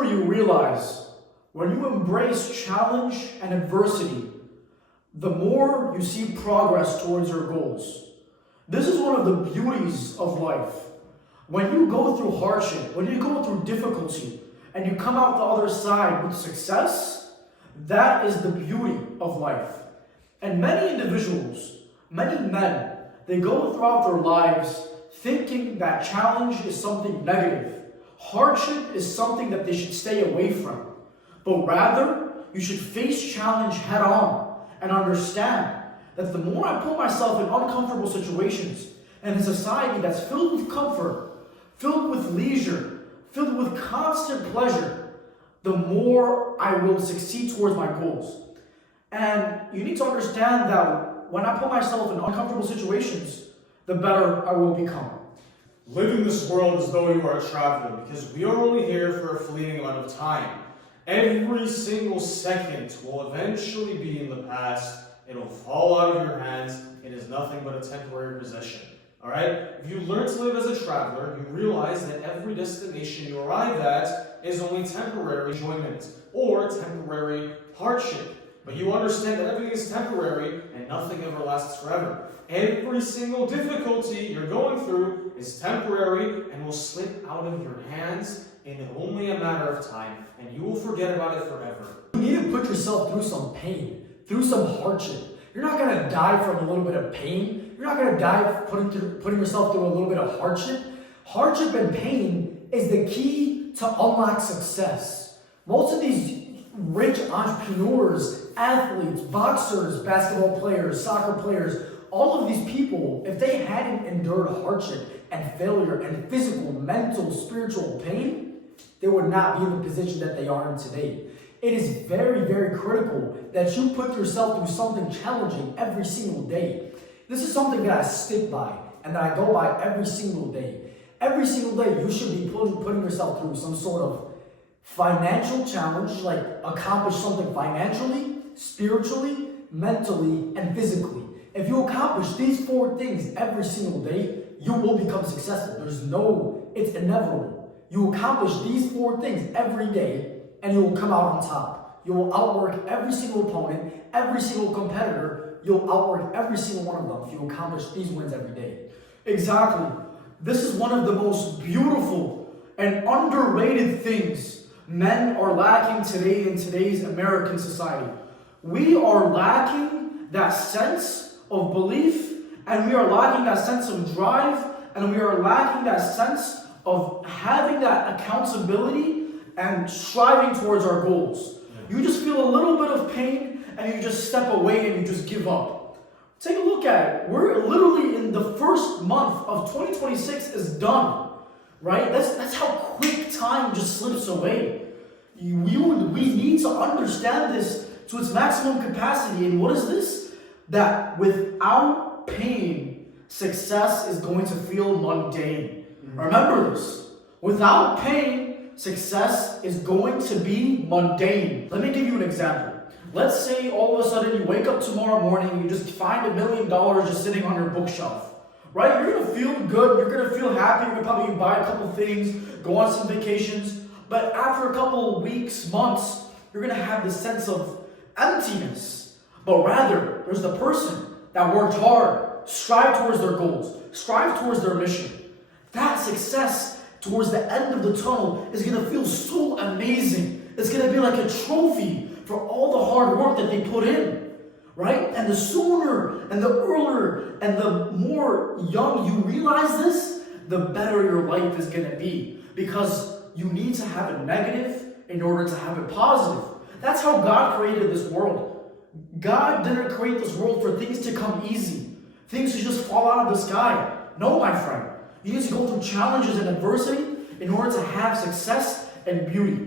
sooner you realize, when you embrace challenge and adversity, the more you see progress towards your goals. This is one of the beauties of life. When you go through hardship, when you go through difficulty, and you come out the other side with success, that is the beauty of life. And many individuals, many men, they go throughout their lives thinking that challenge is something negative. Hardship is something that they should stay away from. But rather, you should face challenge head on and understand that the more I put myself in uncomfortable situations and in a society that's filled with comfort, filled with leisure, filled with constant pleasure, the more I will succeed towards my goals. And you need to understand that when I put myself in uncomfortable situations, the better I will become. Live in this world as though you are a traveler, because we are only here for a fleeting amount of time. Every single second will eventually be in the past. It'll fall out of your hands. It is nothing but a temporary possession. Alright? If you learn to live as a traveler, you realize that every destination you arrive at is only temporary enjoyment or temporary hardship. But you understand that everything is temporary and nothing ever lasts forever. Every single difficulty you're going through is temporary and will slip out of your hands in only a matter of time, and you will forget about it forever. You need to put yourself through some pain, through some hardship. You're not going to die from a little bit of pain. You're not going to die putting yourself through a little bit of hardship. Hardship and pain is the key to unlock success. Most of these rich entrepreneurs, athletes, boxers, basketball players, soccer players, all of these people, if they hadn't endured hardship and failure and physical, mental, spiritual pain, they would not be in the position that they are in today. It is very, very critical that you put yourself through something challenging every single day. This is something that I stick by and that I go by every single day. Every single day, you should be putting yourself through some sort of financial challenge, like accomplish something financially, spiritually, mentally, and physically. If you accomplish these 4 things every single day, you will become successful. It's inevitable. You accomplish these 4 things every day, and you will come out on top. You will outwork every single opponent, every single competitor. You'll outwork every single one of them if you accomplish these wins every day. Exactly. This is one of the most beautiful and underrated things men are lacking today in today's American society. We are lacking that sense of belief, and we are lacking that sense of drive, and we are lacking that sense of having that accountability and striving towards our goals. You just feel a little bit of pain and you just step away and you just give up. Take a look at it. We're literally in the first month of 2026 is done, right? That's how quick time just slips away. We need to understand this to its maximum capacity. And what is this? That without pain, success is going to feel mundane. Remember this. Without pain, success is going to be mundane. Let me give you an example. Let's say all of a sudden you wake up tomorrow morning and you just find $1 million just sitting on your bookshelf. Right? You're going to feel good. You're going to feel happy. You're going to probably buy a couple things, go on some vacations. But after a couple of weeks, months, you're going to have this sense of emptiness. But rather, there's the person that worked hard, strive towards their goals, strive towards their mission. That success towards the end of the tunnel is going to feel so amazing. It's going to be like a trophy for all the hard work that they put in, right? And the sooner and the earlier and the more young you realize this, the better your life is going to be, because you need to have a negative in order to have a positive. That's how God created this world. God didn't create this world for things to come easy, things to just fall out of the sky. No, my friend. You need to go through challenges and adversity in order to have success and beauty.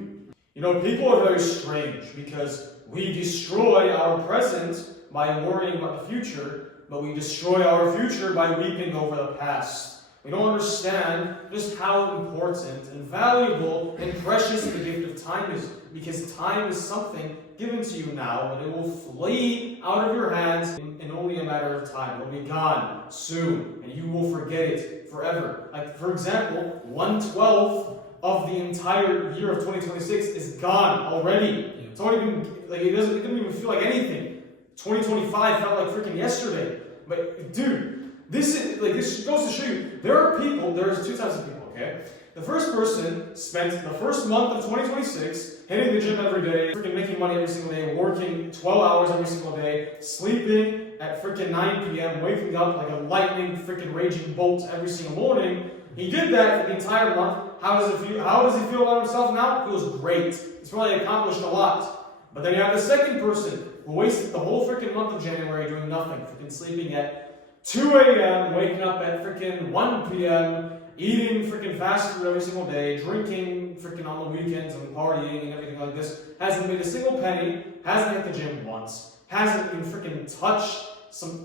You know, people are very strange because we destroy our present by worrying about the future, but we destroy our future by weeping over the past. We don't understand just how important and valuable and precious the gift of time is, because time is something given to you now, but it will flee out of your hands in only a matter of time. It will be gone soon, and you will forget it forever. Like, for example, 1/12 of the entire year of 2026 is gone already. It's already been, like, it doesn't even feel like anything. 2025 felt like freaking yesterday. But dude, this goes to show you, there's two types of people, okay? The first person spent the first month of 2026 hitting the gym every day, freaking making money every single day, working 12 hours every single day, sleeping at freaking 9 p.m., waking up like a lightning freaking raging bolt every single morning. He did that for the entire month. How does he feel about himself now? He feels great. He's probably accomplished a lot. But then you have the second person who wasted the whole freaking month of January doing nothing, freaking sleeping at 2 a.m., waking up at freaking 1 p.m., eating freaking fast food every single day, drinking freaking on the weekends and partying and everything like this, hasn't made a single penny, hasn't hit the gym once, hasn't even freaking touched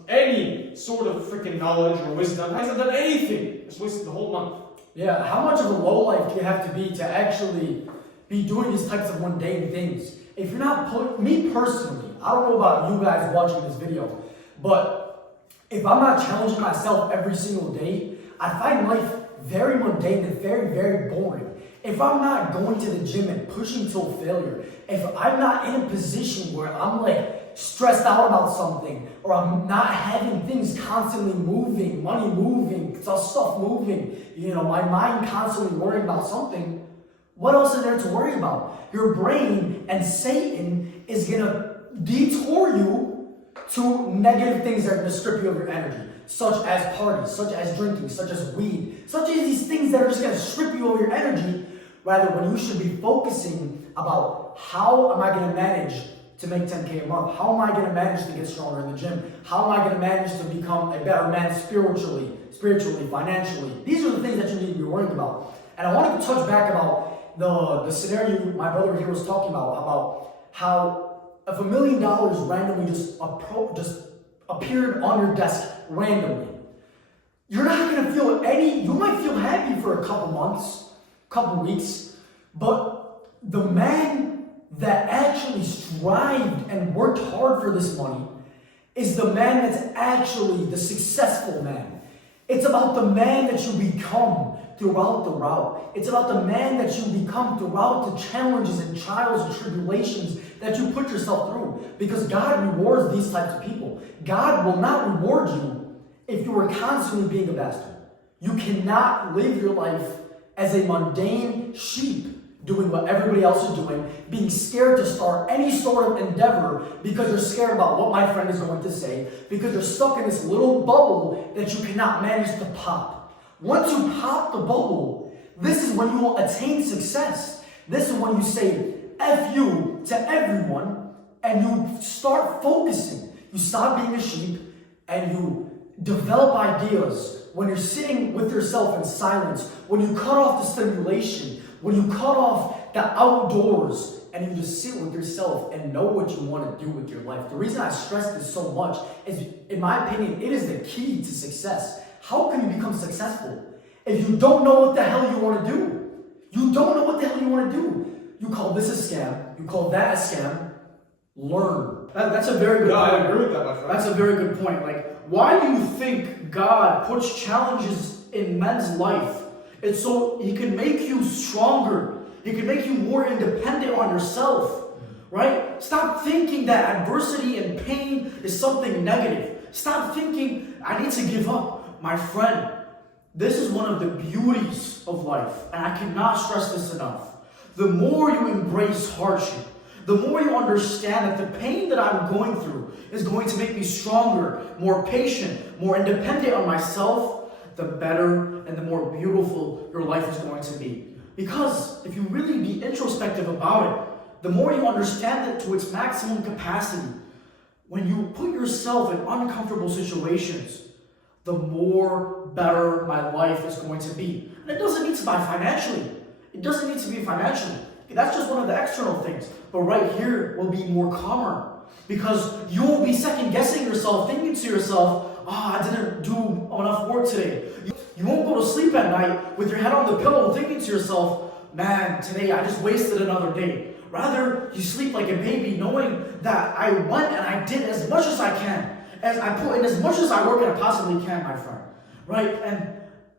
any sort of freaking knowledge or wisdom, hasn't done anything, just wasted the whole month. Yeah, how much of a lowlife do you have to be to actually be doing these types of mundane things? If you're not, me personally, I don't know about you guys watching this video, but if I'm not challenging myself every single day, I find life very mundane and very, very boring. If I'm not going to the gym and pushing till failure, if I'm not in a position where I'm like stressed out about something, or I'm not having things constantly moving, money moving, stuff moving, my mind constantly worrying about something, what else is there to worry about? Your brain and Satan is gonna detour you to negative things that are gonna strip you of your energy, such as parties, such as drinking, such as weed, such as these things that are just gonna strip you of your energy, rather when you should be focusing about how am I gonna manage to make 10K a month? How am I gonna manage to get stronger in the gym? How am I gonna manage to become a better man spiritually, financially? These are the things that you need to be worrying about. And I wanted to touch back about the scenario my brother here was talking about how if $1 million randomly just appeared on your desk randomly, you're not going to feel you might feel happy for a couple months, couple weeks, but the man that actually strived and worked hard for this money is the man that's actually the successful man. It's about the man that you become throughout the route. It's about the man that you become throughout the challenges and trials and tribulations that you put yourself through. Because God rewards these types of people. God will not reward you if you are constantly being a bastard. You cannot live your life as a mundane sheep doing what everybody else is doing, being scared to start any sort of endeavor because you're scared about what my friend is going to say, because you're stuck in this little bubble that you cannot manage to pop. Once you pop the bubble, this is when you will attain success. This is when you say F you to everyone and you start focusing. You stop being a sheep and you develop ideas. When you're sitting with yourself in silence, when you cut off the stimulation, when you cut off the outdoors and you just sit with yourself and know what you want to do with your life. The reason I stress this so much is, in my opinion, it is the key to success. How can you become successful if you don't know what the hell you want to do? You don't know what the hell you want to do. You call this a scam. You call that a scam. Learn. That's a very good point. I agree with that, my friend. That's a very good point. Like, why do you think God puts challenges in men's life? It's so He can make you stronger. He can make you more independent on yourself. Right? Stop thinking that adversity and pain is something negative. Stop thinking, I need to give up. My friend, this is one of the beauties of life, and I cannot stress this enough. The more you embrace hardship, the more you understand that the pain that I'm going through is going to make me stronger, more patient, more independent on myself, the better and the more beautiful your life is going to be. Because if you really be introspective about it, the more you understand it to its maximum capacity, when you put yourself in uncomfortable situations, the more better my life is going to be. And it doesn't need to be financially. It doesn't need to be financially. That's just one of the external things. But right here will be more calmer. Because you won't be second guessing yourself, thinking to yourself, I didn't do enough work today. You won't go to sleep at night with your head on the pillow thinking to yourself, man, today I just wasted another day. Rather, you sleep like a baby knowing that I went and I did as much as I can. As I put in as much as I work and I possibly can, my friend. Right? And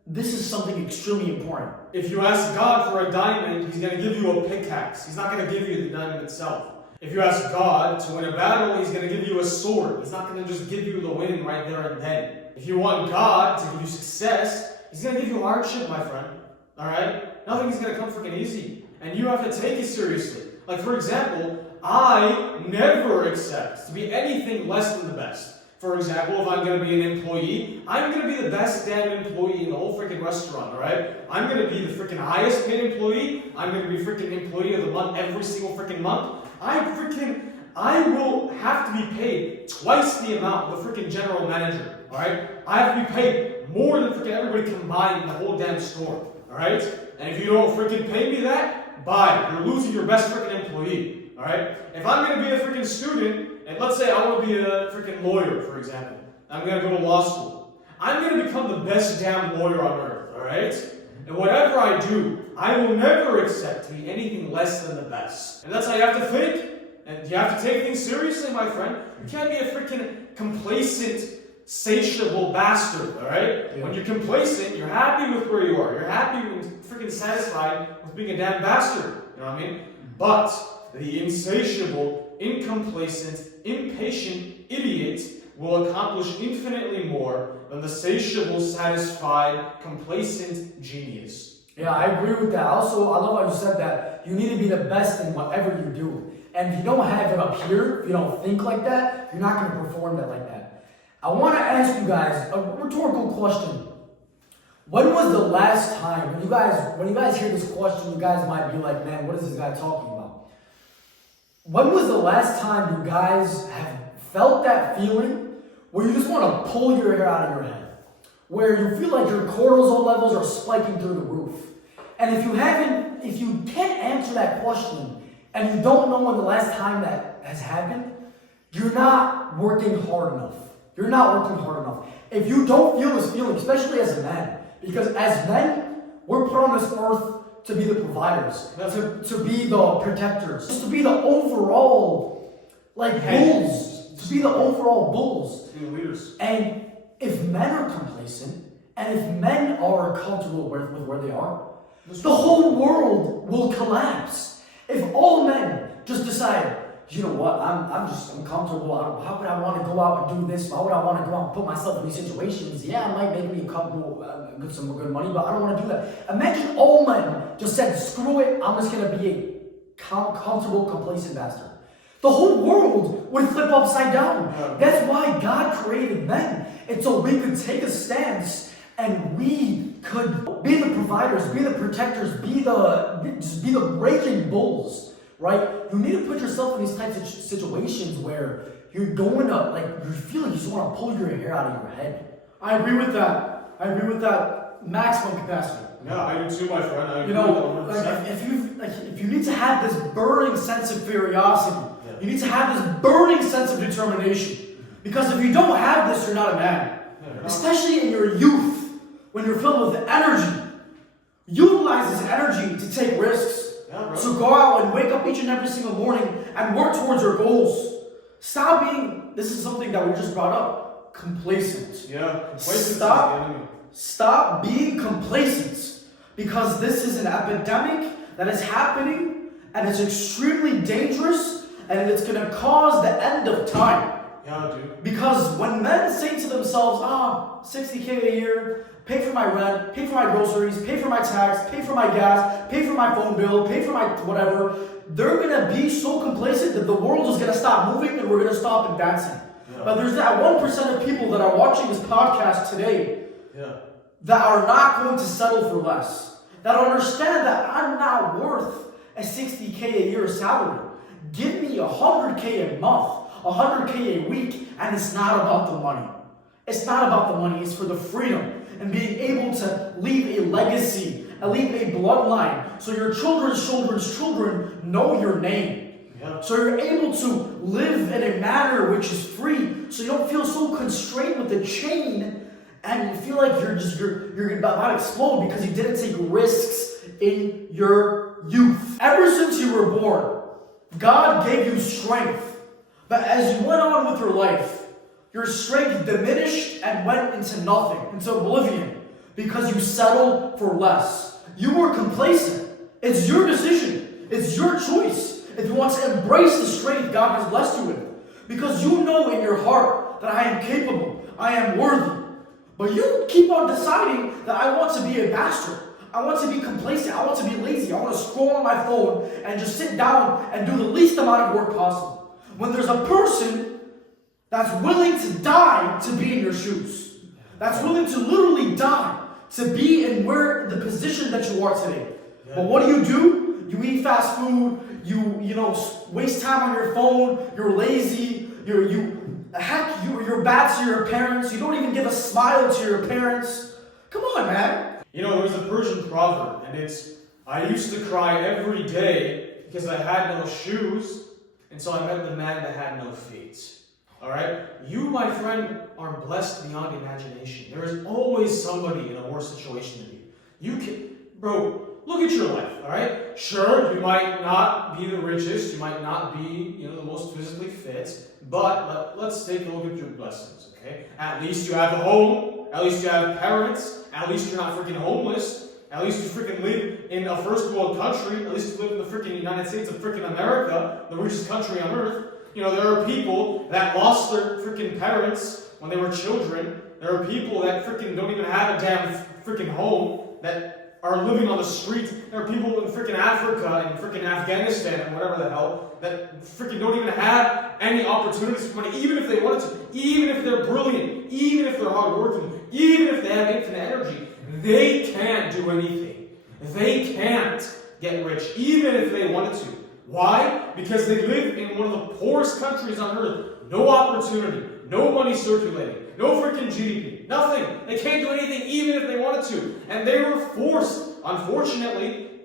this is something extremely important. If you ask God for a diamond, He's going to give you a pickaxe. He's not going to give you the diamond itself. If you ask God to win a battle, He's going to give you a sword. He's not going to just give you the win right there and then. If you want God to give you success, He's going to give you hardship, my friend. Alright? Nothing's going to come freaking easy. And you have to take it seriously. Like, for example, I never accept to be anything less than the best. For example, if I'm going to be an employee, I'm going to be the best damn employee in the whole freaking restaurant, alright? I'm going to be the freaking highest paid employee. I'm going to be freaking employee of the month every single freaking month. I will have to be paid twice the amount of the freaking general manager, alright? I have to be paid more than freaking everybody combined in the whole damn store, alright? And if you don't freaking pay me that, bye. You're losing your best freaking employee, alright? If I'm going to be a freaking student, and let's say I want to be a freaking lawyer, for example. I'm going to go to law school. I'm going to become the best damn lawyer on earth, alright? And whatever I do, I will never accept to be anything less than the best. And that's how you have to think. And you have to take things seriously, my friend. You can't be a freaking complacent, satiable bastard, alright? Yeah. When you're complacent, you're happy with where you are. You're happy and freaking satisfied with being a damn bastard. You know what I mean? But the insatiable, incomplacent, impatient idiot will accomplish infinitely more than the satiable, satisfied, complacent genius. Yeah, I agree with that. Also, I love how you said that you need to be the best in whatever you do. And if you don't have it up here, if you don't think like that, you're not going to perform that like that. I want to ask you guys a rhetorical question. When was the last time, when you guys hear this question, you guys might be like, man, what is this guy talking about? When was the last time you guys have felt that feeling where you just want to pull your hair out of your head? Where you feel like your cortisol levels are spiking through the roof. And if you can't answer that question, and you don't know when the last time that has happened, you're not working hard enough. You're not working hard enough. If you don't feel this feeling, especially as men, because as men, we're put on this earth to be the providers, to be the protectors, to be the overall, bulls, to be the overall bulls. To be the leaders. And if men are complacent, and if men are comfortable with where they are, the whole world will collapse. If all men just decide, you know what, I'm comfortable, how would I want to go out and do this? Why would I want to go out and put myself in these situations? Yeah, it might make me some good money, but I don't want to do that. Imagine all men just said, screw it, I'm just going to be a comfortable, complacent bastard. The whole world would flip upside down. That's why God created men. And so we could take a stance and we could be the providers, be the protectors, be the raging bulls, right? You need to put yourself in these types of situations where you're going to, you feel like you just want to pull your hair out of your head. I agree with that. I agree with that maximum capacity. Yeah, I do too, my friend. I agree if you need to have this burning sense of curiosity, you need to have this burning sense of determination. Because if you don't have this, you're not a man. Especially in your youth. When you're filled with energy, utilize this energy to take risks. So go out and wake up each and every single morning and work towards your goals. Stop being, this is something that we just brought up, complacent. Yeah, Stop being complacent. Because this is an epidemic that is happening and it's extremely dangerous and it's going to cause the end of time. Yeah, dude. Because when men say to themselves, $60K a year, pay for my rent, pay for my groceries, pay for my tax, pay for my gas, pay for my phone bill, pay for my whatever, they're going to be so complacent that the world is going to stop moving and we're going to stop advancing. Yeah. But there's that 1% of people that are watching this podcast today that are not going to settle for less. That understand that I'm not worth a $60K a year salary. Give me $100K a month. $100K a week, and it's not about the money. It's not about the money, it's for the freedom and being able to leave a legacy, and leave a bloodline, so your children's children's children know your name. Yeah. So you're able to live in a manner which is free, so you don't feel so constrained with the chain, and you feel like you're about to explode because you didn't take risks in your youth. Ever since you were born, God gave you strength. But as you went on with your life, your strength diminished and went into nothing, into oblivion. because you settled for less. You were complacent. It's your decision. It's your choice. If you want to embrace the strength God has blessed you with, because you know in your heart that I am capable, I am worthy. But you keep on deciding that I want to be a bastard. I want to be complacent. I want to be lazy. I want to scroll on my phone and just sit down and do the least amount of work possible. When there's a person that's willing to die to be in your shoes, that's willing to literally die to be in the position that you are today. Yeah. But what do? You eat fast food. You waste time on your phone. You're lazy. You're bad to your parents. You don't even give a smile to your parents. Come on, man. There's a Persian proverb, and it's, I used to cry every day because I had no shoes until I met the man that had no feet. Alright? You, my friend, are blessed beyond imagination. There is always somebody in a worse situation than you. Bro, look at your life, alright? Sure, you might not be the richest, you might not be, the most physically fit, but let's take a look at your blessings, okay? At least you have a home, at least you have parents, at least you're not freaking homeless, at least you freaking live in a first world country, at least you live in the freaking United States of freaking America, the richest country on earth. There are people that lost their freaking parents when they were children. There are people that freaking don't even have a damn freaking home that are living on the streets. There are people in freaking Africa and freaking Afghanistan and whatever the hell that freaking don't even have any opportunities for money, even if they wanted to, even if they're brilliant, even if they're hardworking, even if they have infinite energy. They can't do anything. They can't get rich, even if they wanted to. Why? Because they live in one of the poorest countries on earth. No opportunity, no money circulating, no freaking GDP, nothing. They can't do anything even if they wanted to. And they were forced, unfortunately,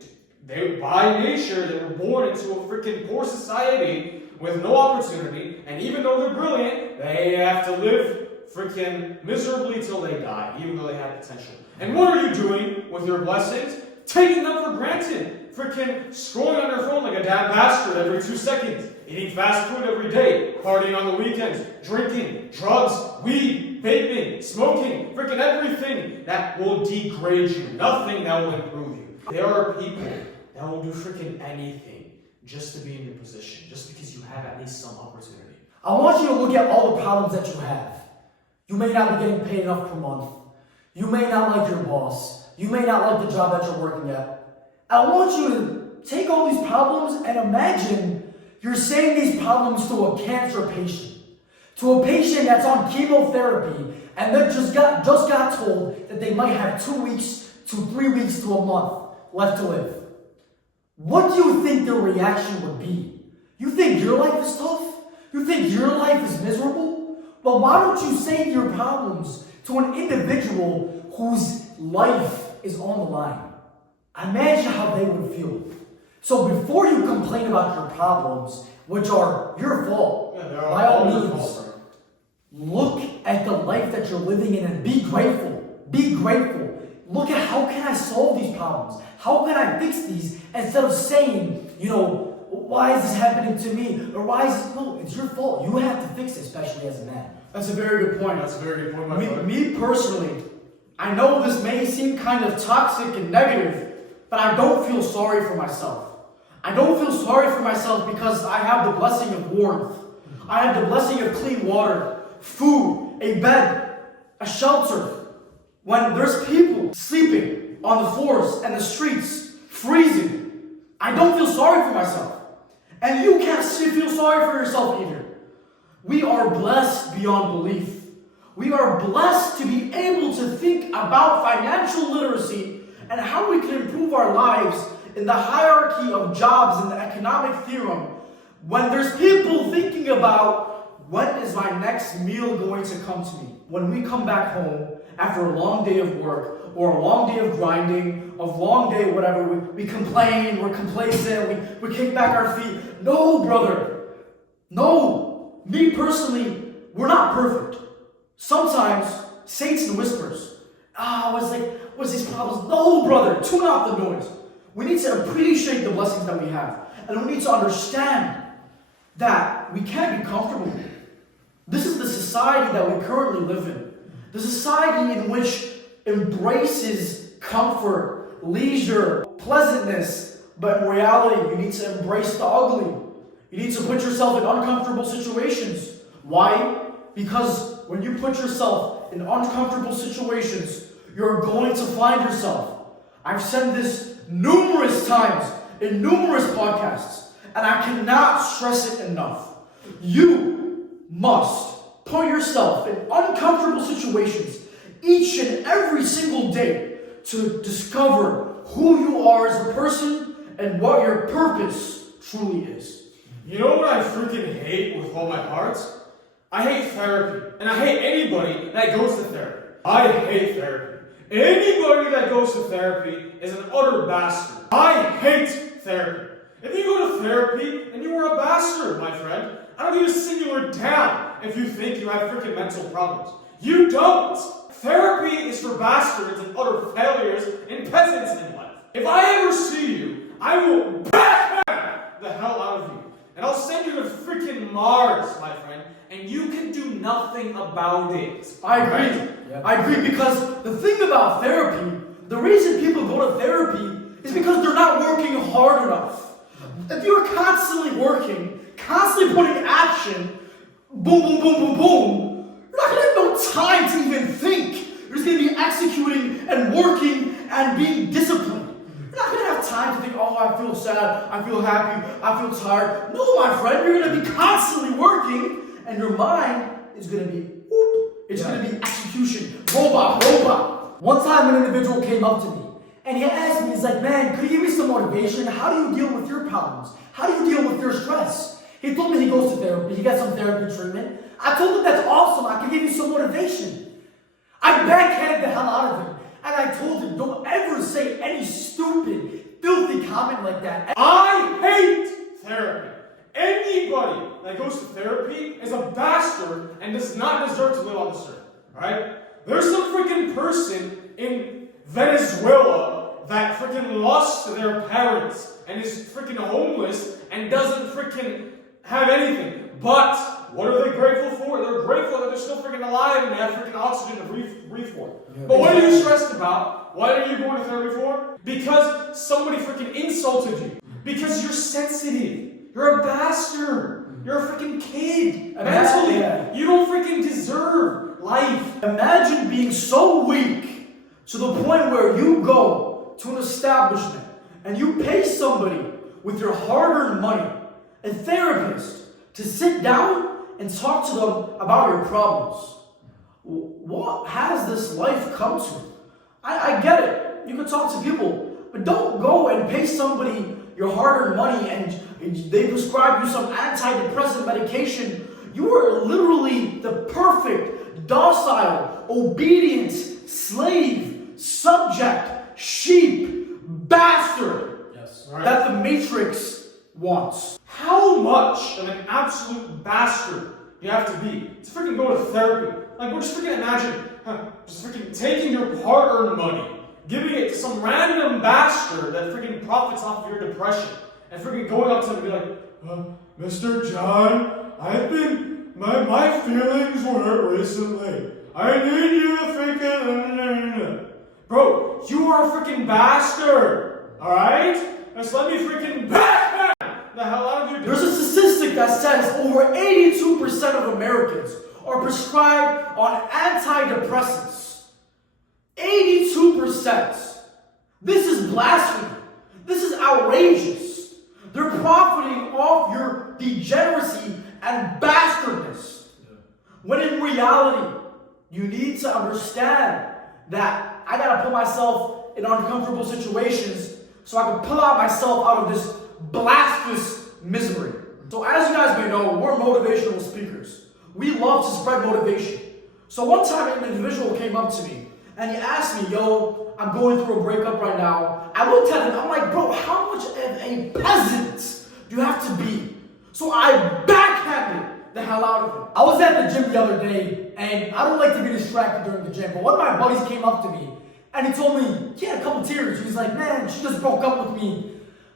by nature, they were born into a freaking poor society with no opportunity. And even though they're brilliant, they have to live freaking miserably till they die, even though they have potential. And what are you doing with your blessings? Taking them for granted. Freaking scrolling on your phone like a damn bastard every 2 seconds. Eating fast food every day. Partying on the weekends. Drinking. Drugs. Weed. Vaping. Smoking. Freaking everything that will degrade you. Nothing that will improve you. There are people that will do freaking anything just to be in your position. Just because you have at least some opportunity. I want you to look at all the problems that you have. You may not be getting paid enough per month. You may not like your boss. You may not like the job that you're working at. I want you to take all these problems and imagine you're saying these problems to a cancer patient, to a patient that's on chemotherapy and that just got told that they might have 2 weeks to 3 weeks to a month left to live. What do you think their reaction would be? You think your life is tough? You think your life is miserable? Well, why don't you say your problems to an individual whose life is on the line? Imagine how they would feel. So before you complain about your problems, which are your fault, by all means, look at the life that you're living in and be grateful. Be grateful. Look at how can I solve these problems? How can I fix these? Instead of saying, why is this happening to me? Or why is this? No, it's your fault. You have to fix it, especially as a man. That's a very good point. Me personally, I know this may seem kind of toxic and negative, but I don't feel sorry for myself. I don't feel sorry for myself because I have the blessing of warmth. I have the blessing of clean water, food, a bed, a shelter. When there's people sleeping on the floors and the streets, freezing, I don't feel sorry for myself. And you can't feel sorry for yourself either. We are blessed beyond belief. We are blessed to be able to think about financial literacy and how we can improve our lives in the hierarchy of jobs in the economic theorem. When there's people thinking about when is my next meal going to come to me? When we come back home after a long day of work or a long day of grinding, a long day, whatever, we complain, we're complacent, we kick back our feet. No, brother. No. Me personally, we're not perfect. Sometimes Satan whispers, what's these problems? No, brother, tune out the noise. We need to appreciate the blessings that we have. And we need to understand that we can't be comfortable. This is the society that we currently live in. The society in which embraces comfort, leisure, pleasantness, but in reality, you need to embrace the ugly. You need to put yourself in uncomfortable situations. Why? Because when you put yourself in uncomfortable situations, you're going to find yourself. I've said this numerous times in numerous podcasts, and I cannot stress it enough. You must put yourself in uncomfortable situations each and every single day to discover who you are as a person and what your purpose truly is. You know what I freaking hate with all my heart? I hate therapy. And I hate anybody that goes to therapy. I hate therapy. Anybody that goes to therapy is an utter bastard. I hate therapy. If you go to therapy and you are a bastard, my friend, I don't need to sit you down if you think you have freaking mental problems. You don't. Therapy is for bastards and utter failures and peasants in life. If I ever see you, I will backhand the hell out of you. And I'll send you to freaking Mars, my friend, and you can do nothing about it. I agree. Right? Yeah. I agree, because the thing about therapy, the reason people go to therapy is because they're not working hard enough. If you're constantly working, constantly putting action, boom, boom, boom, boom, boom, you're not going to have no time to even think. You're just going to be executing and working and being disciplined. You're not going to have time to think, oh, I feel sad, I feel happy, I feel tired. No, my friend, you're going to be constantly working, and your mind is going to be, whoop, it's going to be execution, robot. One time an individual came up to me and he asked me, he's like, man, could you give me some motivation? How do you deal with your problems? How do you deal with your stress? He told me he goes to therapy, he got some therapy treatment. I told him that's awesome, I can give you some motivation. I backhanded the hell out of him and I told him, don't ever say any stupid, filthy comment like that. I hate therapy. Anybody that goes to therapy is a bastard and does not deserve to live on this earth. Alright? There's some freaking person in Venezuela that freaking lost their parents and is freaking homeless and doesn't freaking have anything. But what are they grateful for? They're grateful that they're still freaking alive and they have freaking oxygen to breathe for. Yeah, but what are you stressed about? What are you going to therapy for? Because somebody freaking insulted you. Because you're sensitive. You're a bastard. You're a freaking kid. Mentally, you don't freaking deserve life. Imagine being so weak to the point where you go to an establishment and you pay somebody with your hard-earned money, a therapist, to sit down and talk to them about your problems. What has this life come to? I get it. You can talk to people, but don't go and pay somebody your hard-earned money and they prescribe you some antidepressant medication. You are literally the perfect, docile, obedient, slave, subject, sheep, bastard that the Matrix wants. How much of an absolute bastard do you have to be to freaking go to therapy? Like, we're just freaking imagine, just freaking taking your hard-earned money, giving it to some random bastard that freaking profits off of your depression, and freaking going up to him and be like, Mr. John, my feelings were hurt recently. I need you to freaking, bro, you are a freaking bastard, alright? Just let me freaking back the hell out of you. There's a statistic that says over 82% of Americans are prescribed on antidepressants. 82%. This is blasphemy. This is outrageous. They're profiting off your degeneracy and bastardness. When in reality, you need to understand that I gotta put myself in uncomfortable situations so I can pull out myself out of this blasphemous misery. So as you guys may know, we're motivational speakers. We love to spread motivation. So one time an individual came up to me and he asked me, yo, I'm going through a breakup right now. I looked at him, I'm like, bro, how much of a peasant do you have to be? So I backhanded the hell out of him. I was at the gym the other day, and I don't like to be distracted during the gym, but one of my buddies came up to me, and he told me, he had a couple tears. He was like, man, she just broke up with me.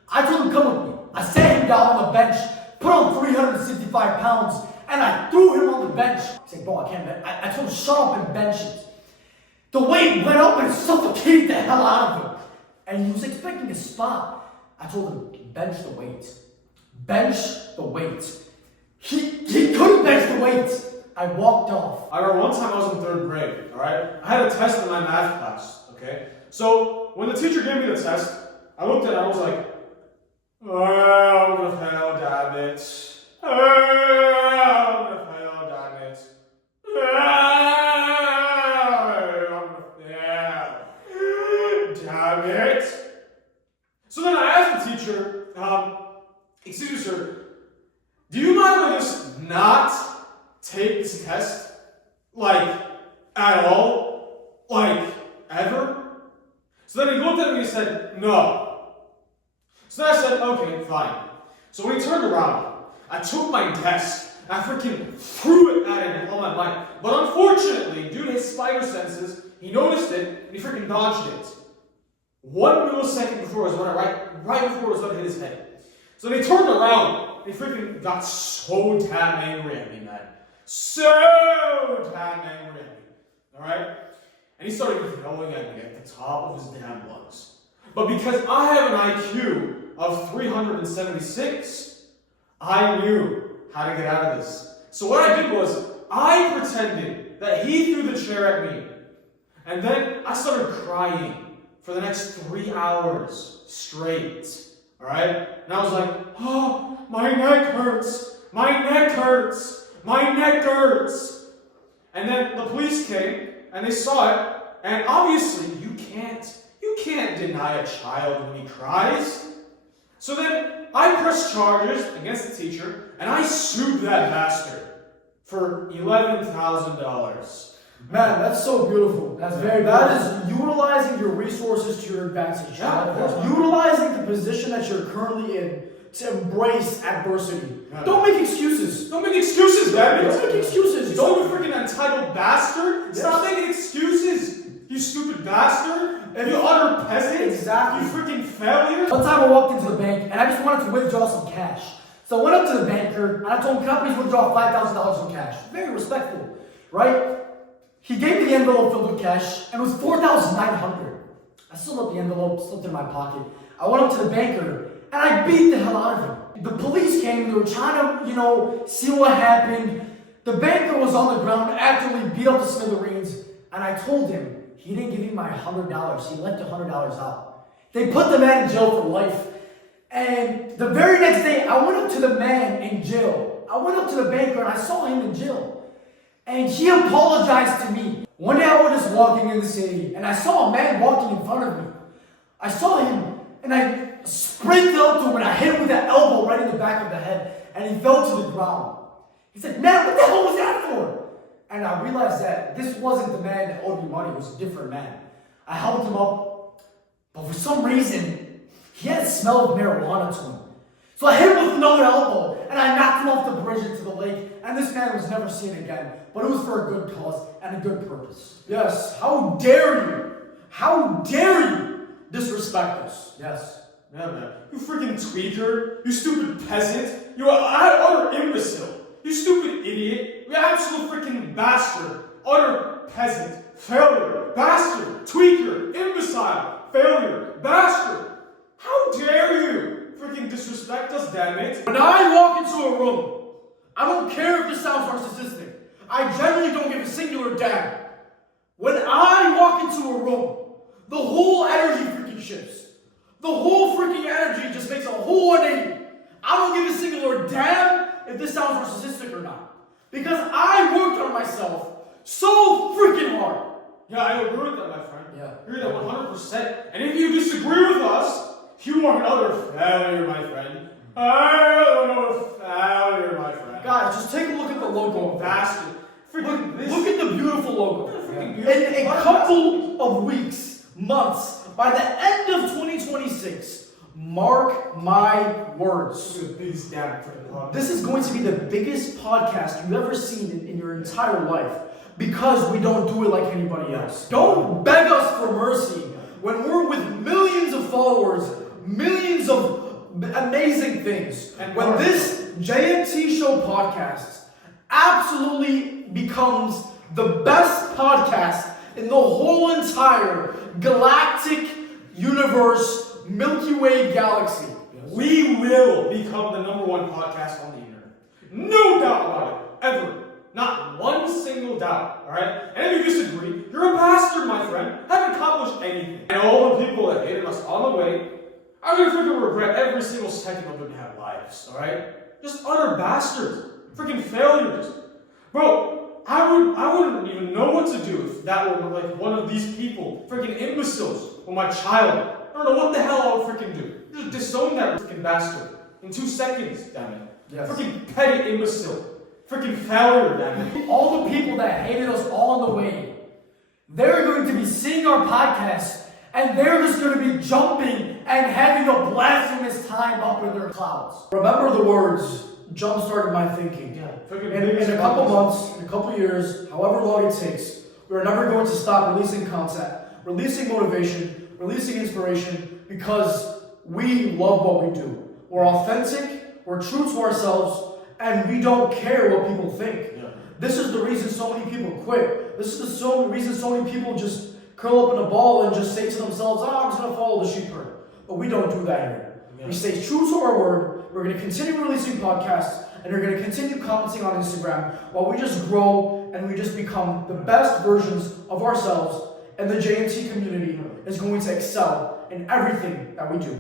I told him, come with me. I sat him down on the bench, put on 365 pounds, and I threw him on the bench. He said, bro, I can't bench. I told him, shut up and bench it. The weight went up and suffocated the hell out of him. And he was expecting a spot. I told him, bench the weight. Bench the weight. He couldn't bench the weight. I walked off. I remember one time I was in 3rd grade, alright? I had a test in my math class, okay? So, when the teacher gave me the test, I looked at it and I was like, oh, I'm gonna fail, damn it. Oh, I'm gonna fail, damn it. I'm gonna fail. Damn it. So then I asked the teacher, excuse me, sir, do you mind if I just not take this test? Like, at all? Like, ever? So then he looked at me and he said, no. So then I said, okay, fine. So when he turned around, I took my desk, I freaking threw it at him with all my might. But unfortunately, due to his spider senses, he noticed it and he freaking dodged it. 1 millisecond before it was right before it was going to hit his head. So then he turned around and he freaking got so damn angry at me, man. So damn angry at me. Alright? And he started yelling at me at the top of his damn lungs. But because I have an IQ of 376, I knew how to get out of this. So what I did was, I pretended that he threw the chair at me. And then I started crying for the next 3 hours straight. Alright? And I was like, oh, my neck hurts. My neck hurts. My neck hurts. And then the police came and they saw it. And obviously, you can't deny a child when he cries. So then I pressed charges against the teacher and I sued that bastard for $11,000. Man, that's so beautiful. That is utilizing your resources to your advantage. Yeah, utilizing the position that you're currently in to embrace adversity. Yeah. Don't make excuses. Don't make excuses, man. Don't make excuses. Don't freaking entitled bastard. Yes. Stop making excuses. You stupid bastard. And you utter peasant. Exactly. You freaking failure. One time I walked into the bank and I just wanted to withdraw some cash. So I went up to the banker and I told him companies withdraw $5,000 in cash. Very respectful, right? He gave me the envelope filled with cash and it was $4,900. I sealed up the envelope, slipped it in my pocket. I went up to the banker and I beat the hell out of him. The police came, they were trying to, see what happened. The banker was on the ground, actually beat up the smithereens, and I told him he didn't give me my $100. He left $100 out. They put the man in jail for life. And the very next day, I went up to the man in jail. I went up to the banker and I saw him in jail. And he apologized to me. One day I was just walking in the city and I saw a man walking in front of me. I saw him and I sprinted up to him and I hit him with that elbow right in the back of the head and he fell to the ground. He said, man, what the hell was that for? And I realized that this wasn't the man that owed me money, it was a different man. I helped him up, but for some reason, he had a smell of marijuana to him. So I hit him with another elbow and I knocked him off the bridge into the lake and this man was never seen again. But it was for a good cause and a good purpose. Yes, how dare you? How dare you disrespect us? Yes. Yeah, man. You freaking tweaker. You stupid peasant. You utter imbecile. You stupid idiot. You absolute freaking bastard. Utter peasant. Failure. Bastard. Tweaker. Imbecile. Failure. Bastard. How dare you freaking disrespect us, damn it. When I walk into a room, I don't care if this sounds narcissistic. I generally don't give a singular damn. When I walk into a room, the whole energy freaking shifts. The whole freaking energy just makes a whole 180. I don't give a singular damn if this sounds narcissistic or not. Because I worked on myself so freaking hard. Yeah, I agree with that, my friend. Yeah. I agree with that 100%. And if you disagree with us, you are another failure, my friend. Another failure, my friend. Guys, just take a look at the logo. Bastard. Freaking this. Look at the beautiful logo. Yeah. In a couple of weeks, months, by the end of 2026, mark my words. This This is going to be the biggest podcast you've ever seen in your entire life because we don't do it like anybody else. Don't beg us for mercy when we're with millions of followers, millions of amazing things. And when this JMT Show podcast absolutely becomes the best podcast in the whole entire galactic universe, Milky Way galaxy. We will become the #1 podcast on the internet. No doubt about it. Ever. Not one single doubt. Alright? And if you disagree, you're a bastard, my friend. Haven't accomplished anything. And all the people that hated us on the way are gonna freaking regret every single second of them have lives. Alright? Just utter bastards. Freaking failures. Bro, I wouldn't even know what to do if that were like one of these people. Freaking imbeciles. Or my child. I don't know what the hell I would freaking do. Just disown that freaking bastard in 2 seconds, damn it. Yes. Freaking petty imbecile. Freaking failure, damn it. All the people that hated us all on the way, they're going to be seeing our podcast and they're just going to be jumping and having a blasphemous time up in their clouds. Remember the words jump-started my thinking. Yeah. In a couple months, in a couple years, however long it takes, we're never going to stop releasing content, releasing motivation, releasing inspiration, because we love what we do. We're authentic, we're true to ourselves, and we don't care what people think. Yeah. This is the reason so many people quit. This is the reason so many people just curl up in a ball and just say to themselves, I'm just going to follow the sheep herd. But we don't do that here. Yeah. We stay true to our word. We're going to continue releasing podcasts, and we're going to continue commenting on Instagram while we just grow and we just become the best versions of ourselves, and the JMT community is going to excel in everything that we do.